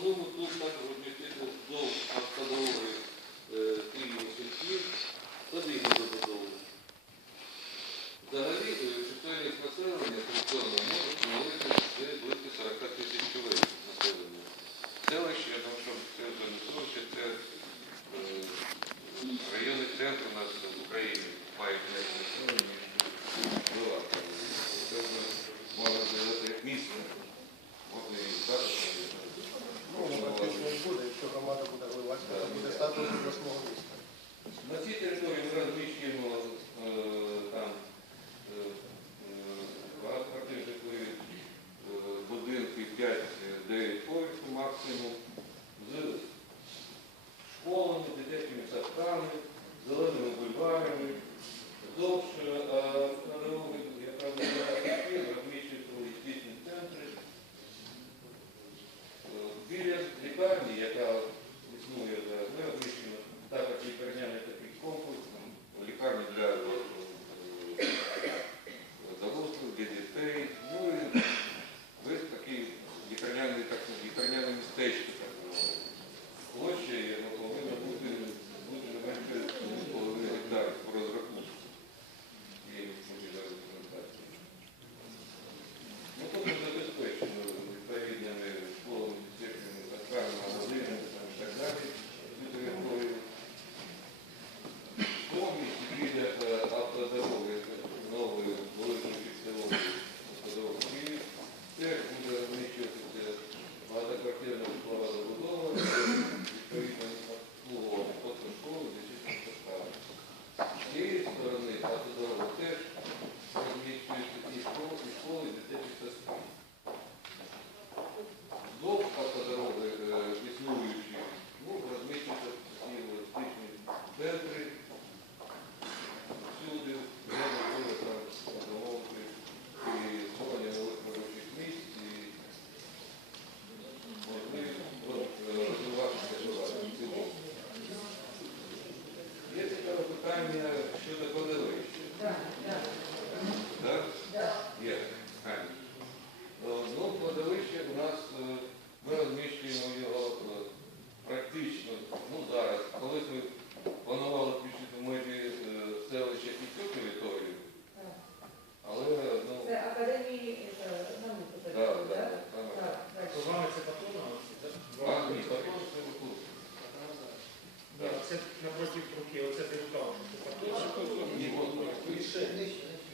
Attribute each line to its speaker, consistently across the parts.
Speaker 1: цілому тут також обмістити вздовж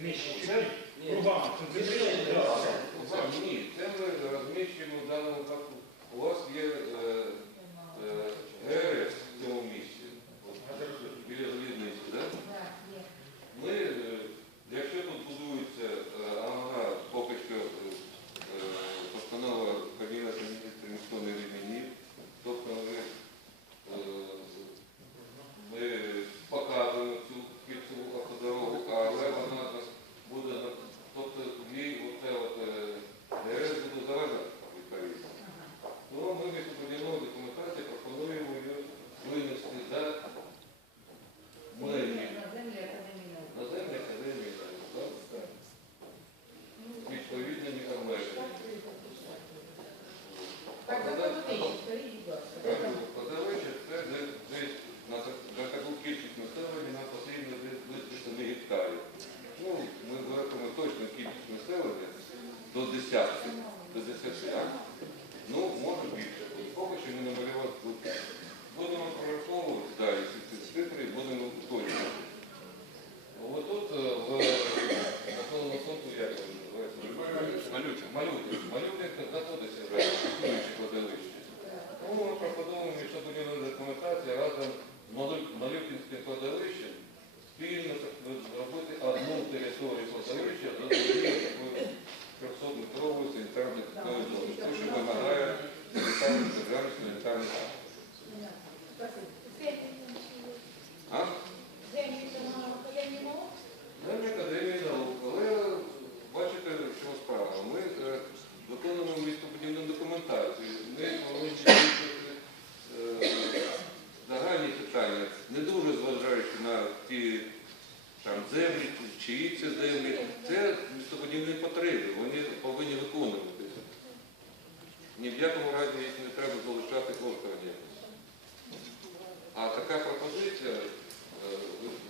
Speaker 1: Нижче. Це Ні, це ми розміщуємо дану Ні в якому разі їх не треба залишати осторонь якось. А така пропозиція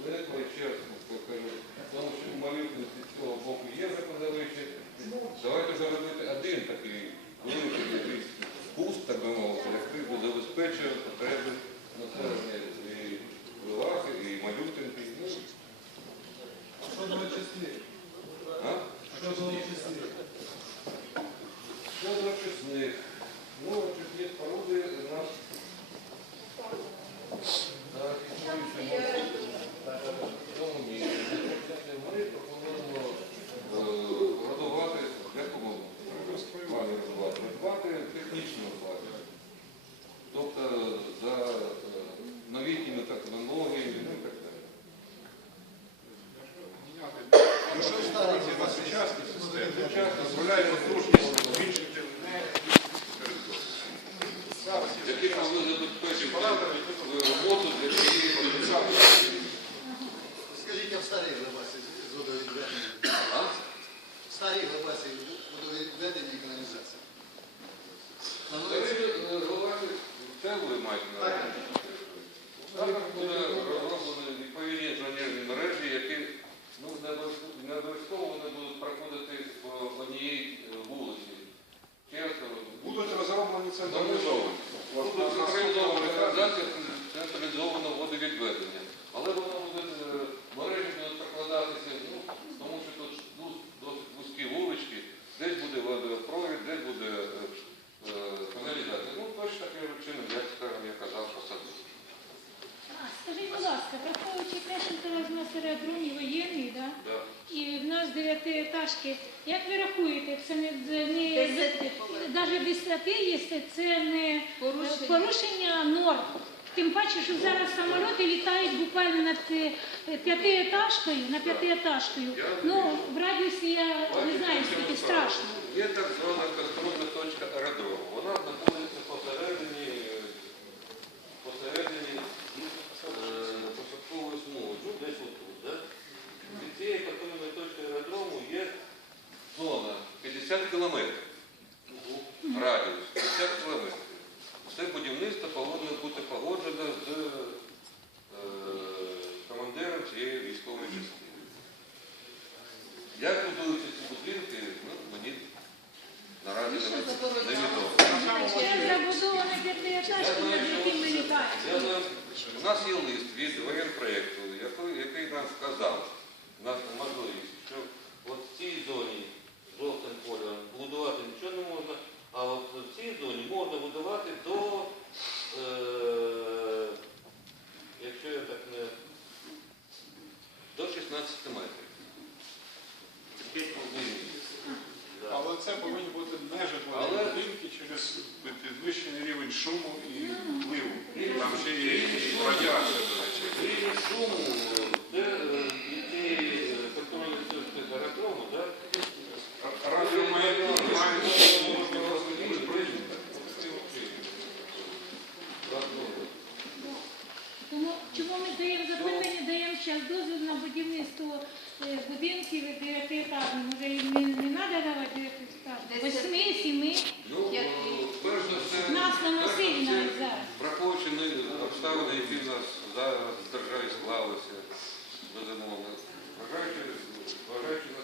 Speaker 1: виникла ще покажу, тому що малюкності з цього боку є законодавчі. Давайте вже робити один такий великий якийсь куст, так би мовити, який забезпечує потреби населення і Вилахи, і Малютинки.
Speaker 2: Зараз у нас аеродром і воєнний, да?
Speaker 1: Да.
Speaker 2: і в нас дев'ятиетажки, як ви рахуєте, це не, не навіть десяти є, це не
Speaker 3: Порушення.
Speaker 2: порушення норм. Тим паче, що зараз самоліти літають буквально над е, п'ятиетажкою, на п'ятиетажкою. Ну, в радіусі я не знаю, скільки страшно.
Speaker 1: Є так звана контрольна точка аеродрому. Вона знаходиться 50 кілометрів. Радіус 50 кілометрів. Це будівництво повинно бути погоджено з е, командиром цієї військової частини. Як будуються ці будинки, ну, мені наразі не невідомо.
Speaker 2: Це забудована п'ятиетажка, над якими літають.
Speaker 1: Я знаю, У нас є лист від воєнпроєкту, який, який нам сказав, нас можливість, що от в цій зоні жовтим кольором будувати нічого не можна, а от в цій зоні можна будувати до, е, якщо я так не, до 16 метрів. Да.
Speaker 4: Але це повинні бути не житлові
Speaker 1: Але-
Speaker 4: будинки через підвищений рівень шуму і впливу. Там ще є і радіація, до речі.
Speaker 1: Рівень шуму, де цієї е, з аеродрому, да,
Speaker 4: Радіомаятник мають можна розповідати.
Speaker 2: Тому чому ми даємо запитання, даємо час дозвіл на будівництво е, будинків дев'ятиетажних. Може і не, не треба давати? Восьми, сіми.
Speaker 1: Ну, е, перш за все,
Speaker 2: Нас на
Speaker 1: перш за
Speaker 2: носилі
Speaker 1: все,
Speaker 2: навіть зараз.
Speaker 1: Враховуючи обставини, які в нас зараз в державі склалися, безумовно, вважаючи, вважаючи на